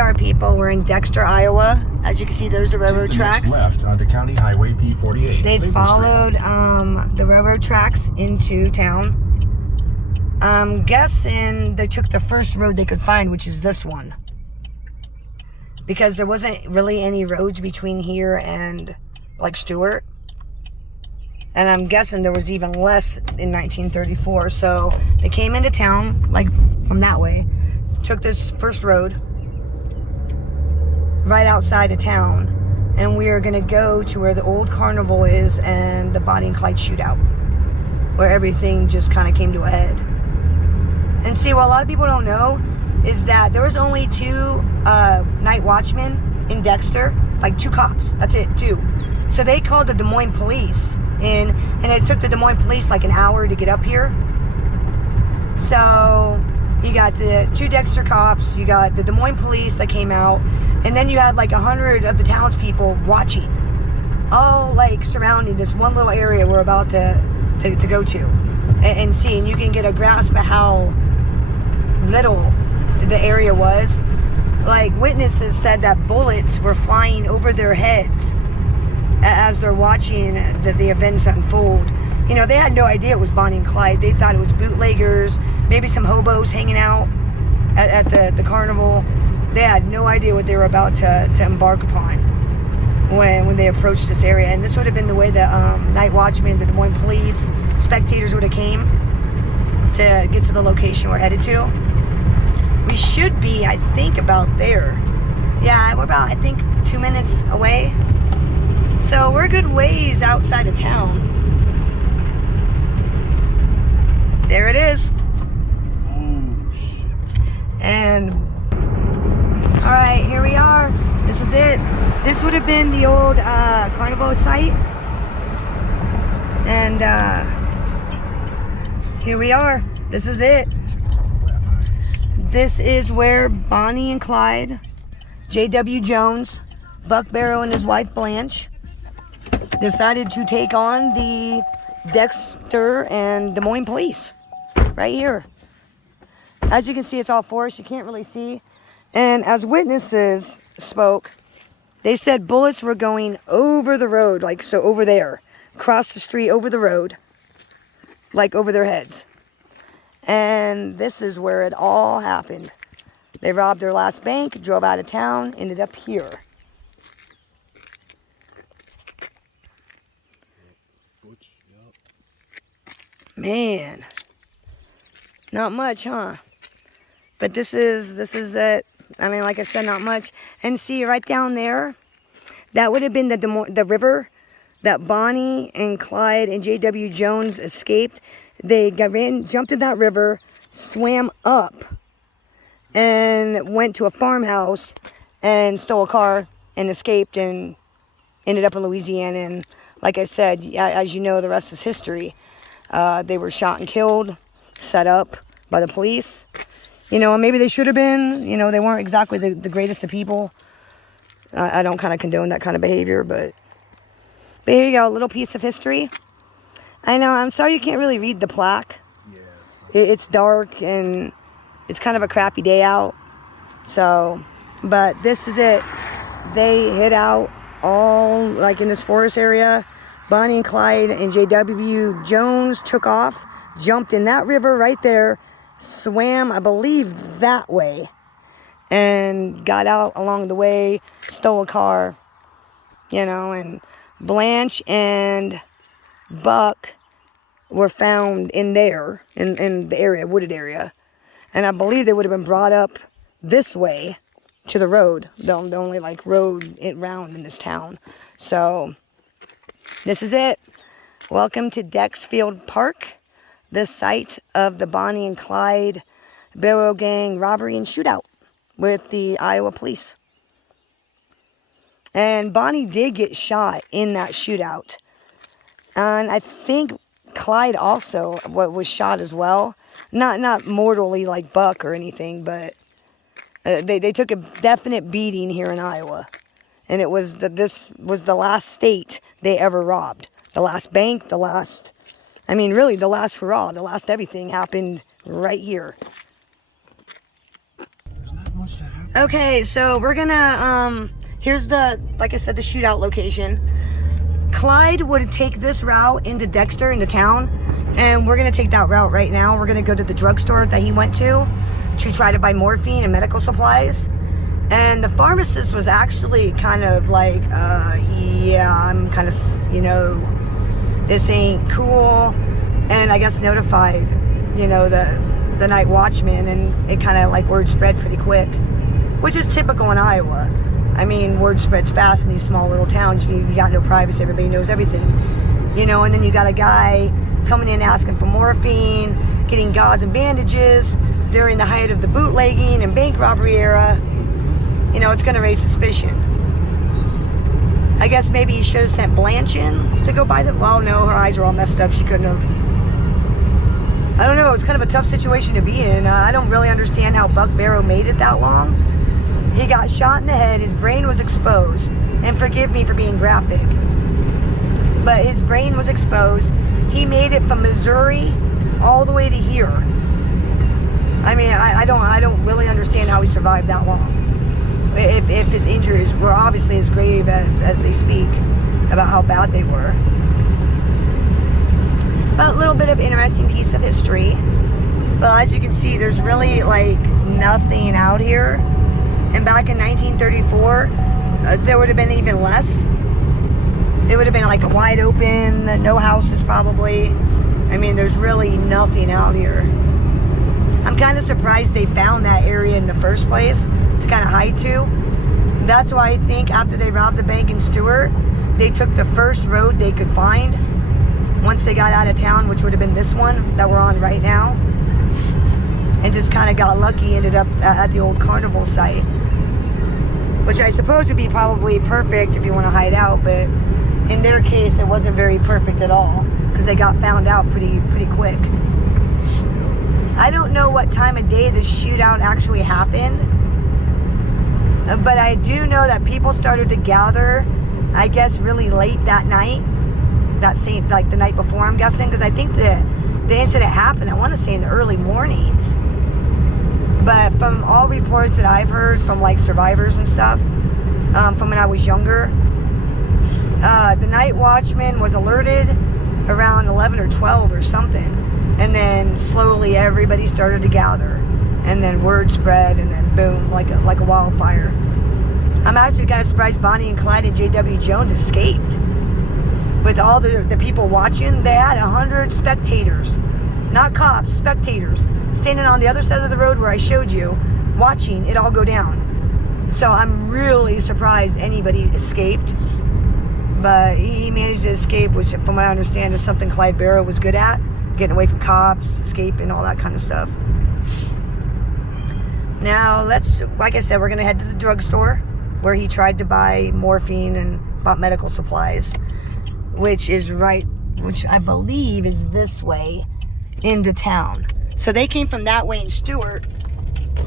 are, people. We're in Dexter, Iowa. As you can see, there's the railroad tracks. Left onto County Highway P48. They followed the railroad tracks into town. I'm guessing they took the first road they could find, which is this one. Because there wasn't really any roads between here and, like, Stewart. And I'm guessing there was even less in 1934. So they came into town, like, from that way. Took this first road right outside of town, and we are going to go to where the old carnival is and the Bonnie and Clyde shootout, where everything just kind of came to a head. And see, what a lot of people don't know is that there was only 2 night watchmen in Dexter, like 2 cops. That's it, 2. So they called the Des Moines police, and it took the Des Moines police like an hour to get up here. So you got the 2 Dexter cops, you got the Des Moines police that came out, and then you had like 100 of the townspeople watching, all like surrounding this one little area we're about to go to and see. And you can get a grasp of how little the area was. Like, witnesses said that bullets were flying over their heads as they're watching the events unfold. You know, they had no idea it was Bonnie and Clyde. They thought it was bootleggers, maybe some hobos hanging out at the carnival. They had no idea what they were about to embark upon when they approached this area. And this would have been the way the night watchmen, the Des Moines police, spectators would have came to get to the location we're headed to. We should be, I think, about there. Yeah, we're about, I think, 2 minutes away. So we're a good ways outside of town. There it is. Oh, shit. And, alright, here we are. This is it. This would have been the old carnival site. And here we are. This is it. This is where Bonnie and Clyde, J.W. Jones, Buck Barrow and his wife Blanche, decided to take on the Dexter and Des Moines police. Right here. As you can see, it's all forest. You can't really see. And as witnesses spoke, they said bullets were going over the road, like so over there, across the street, over the road, like over their heads. And this is where it all happened. They robbed their last bank, drove out of town, ended up here. Man, not much, huh? But this is it. I mean, like I said, not much. And see, right down there, that would have been the river that Bonnie and Clyde and J.W. Jones escaped. They jumped in that river, swam up, and went to a farmhouse and stole a car and escaped and ended up in Louisiana. And like I said, as you know, the rest is history. They were shot and killed, set up by the police. You know, maybe they should have been. You know, they weren't exactly the greatest of people. I don't kind of condone that kind of behavior, but here you go, a little piece of history. I know, I'm sorry you can't really read the plaque. Yeah. It's dark and it's kind of a crappy day out. So, but this is it. They hid out all, like in this forest area. Bonnie and Clyde and J.W. Jones took off, jumped in that river right there, swam, I believe, that way, and got out along the way, stole a car, you know, and Blanche and Buck were found in there, in the area, wooded area, and I believe they would have been brought up this way to the road, the only, like, road around in this town. So this is it. Welcome to Dexfield Park, the site of the Bonnie and Clyde Barrow Gang robbery and shootout with the Iowa police. And Bonnie did get shot in that shootout. And I think Clyde also was shot as well. Not mortally like Buck or anything, but they took a definite beating here in Iowa. And it was this was the last state they ever robbed. The last bank, the last hurrah, the last everything happened right here. There's not much that happened. Okay, so we're gonna, here's the, like I said, the shootout location. Clyde would take this route into Dexter, into town, and we're gonna take that route right now. We're gonna go to the drugstore that he went to try to buy morphine and medical supplies. And the pharmacist was actually kind of like, yeah, I'm kind of, you know, this ain't cool. And I guess notified, you know, the night watchman, and it kind of like word spread pretty quick, which is typical in Iowa. I mean, word spreads fast in these small little towns. You got no privacy. Everybody knows everything, you know. And then you got a guy coming in asking for morphine, getting gauze and bandages during the height of the bootlegging and bank robbery era. You know, it's going to raise suspicion. I guess maybe he should have sent Blanche in to go buy them. Well, no, her eyes are all messed up. She couldn't have. I don't know. It's kind of a tough situation to be in. I don't really understand how Buck Barrow made it that long. He got shot in the head. His brain was exposed. And forgive me for being graphic, but his brain was exposed. He made it from Missouri all the way to here. I mean, I don't really understand how he survived that long. If his injuries were obviously as grave as they speak about how bad they were. But a little bit of interesting piece of history. Well, as you can see, there's really like nothing out here. And back in 1934, there would have been even less. It would have been like a wide open, no houses probably. I mean, there's really nothing out here. I'm kind of surprised they found that area in the first place to kind of hide to. That's why I think after they robbed the bank in Stewart, they took the first road they could find once they got out of town, which would have been this one that we're on right now, and just kind of got lucky, ended up at the old carnival site, which I suppose would be probably perfect if you want to hide out, but in their case it wasn't very perfect at all because they got found out pretty quick. I don't know what time of day the shootout actually happened, but I do know that people started to gather, I guess, really late that night, that same, like the night before, I'm guessing, because I think the incident happened, I want to say, in the early mornings. But from all reports that I've heard from like survivors and stuff, from when I was younger, the night watchman was alerted around 11 or 12 or something. And then slowly everybody started to gather, and then word spread, and then boom, like a wildfire. I'm actually kind of surprised Bonnie and Clyde and J.W. Jones escaped. With all the people watching, they had 100 spectators, not cops, spectators, standing on the other side of the road where I showed you, watching it all go down. So I'm really surprised anybody escaped. But he managed to escape, which from what I understand is something Clyde Barrow was good at. Getting away from cops, escaping, all that kind of stuff. Now, like I said, we're going to head to the drugstore where he tried to buy morphine and bought medical supplies, which I believe is this way into town. So they came from that way in Stewart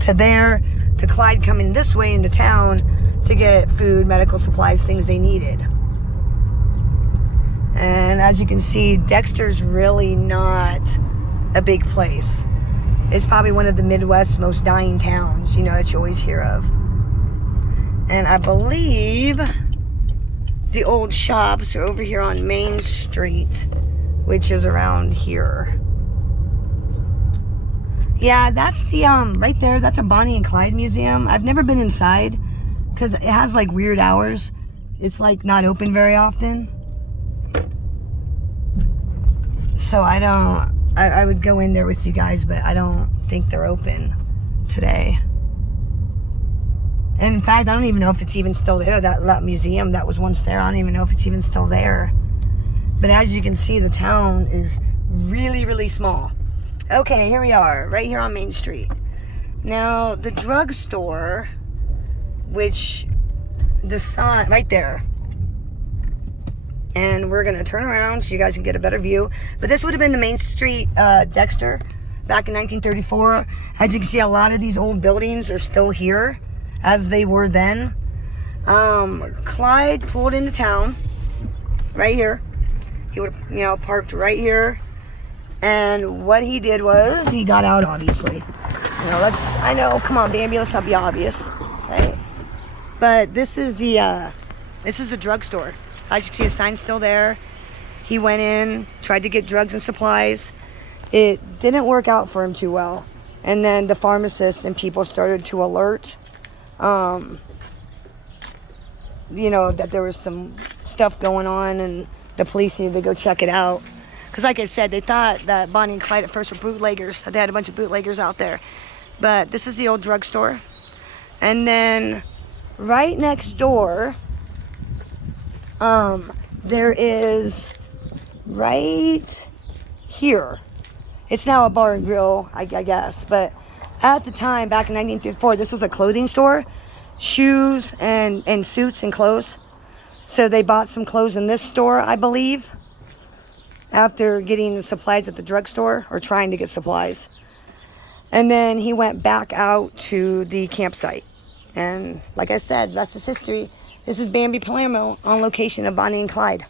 to there, to Clyde coming this way into town to get food, medical supplies, things they needed. And as you can see, Dexter's really not a big place. It's probably one of the Midwest's most dying towns, you know, that you always hear of. And I believe the old shops are over here on Main Street, which is around here. Yeah, that's the, right there, that's a Bonnie and Clyde museum. I've never been inside because it has like weird hours. It's like not open very often. So I would go in there with you guys, but I don't think they're open today. And in fact, I don't even know if it's even still there. That museum that was once there, I don't even know if it's even still there. But as you can see, the town is really, really small. Okay, here we are, right here on Main Street. Now, the drugstore, which the sign, right there. And we're going to turn around so you guys can get a better view. But this would have been the Main Street Dexter back in 1934. As you can see, a lot of these old buildings are still here as they were then. Clyde pulled into town right here. He would have, parked right here. And what he did was he got out, obviously. I know, come on, Bambi, let's not be obvious. But this is the drugstore. As you can see, his sign's still there. He went in, tried to get drugs and supplies. It didn't work out for him too well. And then the pharmacists and people started to alert, that there was some stuff going on and the police needed to go check it out. Because like I said, they thought that Bonnie and Clyde at first were bootleggers. They had a bunch of bootleggers out there. But this is the old drugstore. And then right next door, there is right here. It's now a bar and grill, I guess. But at the time, back in 1954, this was a clothing store. Shoes and suits and clothes. So they bought some clothes in this store, I believe, after getting the supplies at the drugstore, or trying to get supplies. And then he went back out to the campsite. And like I said, rest is history. This is Bambi Palermo on location of Bonnie and Clyde.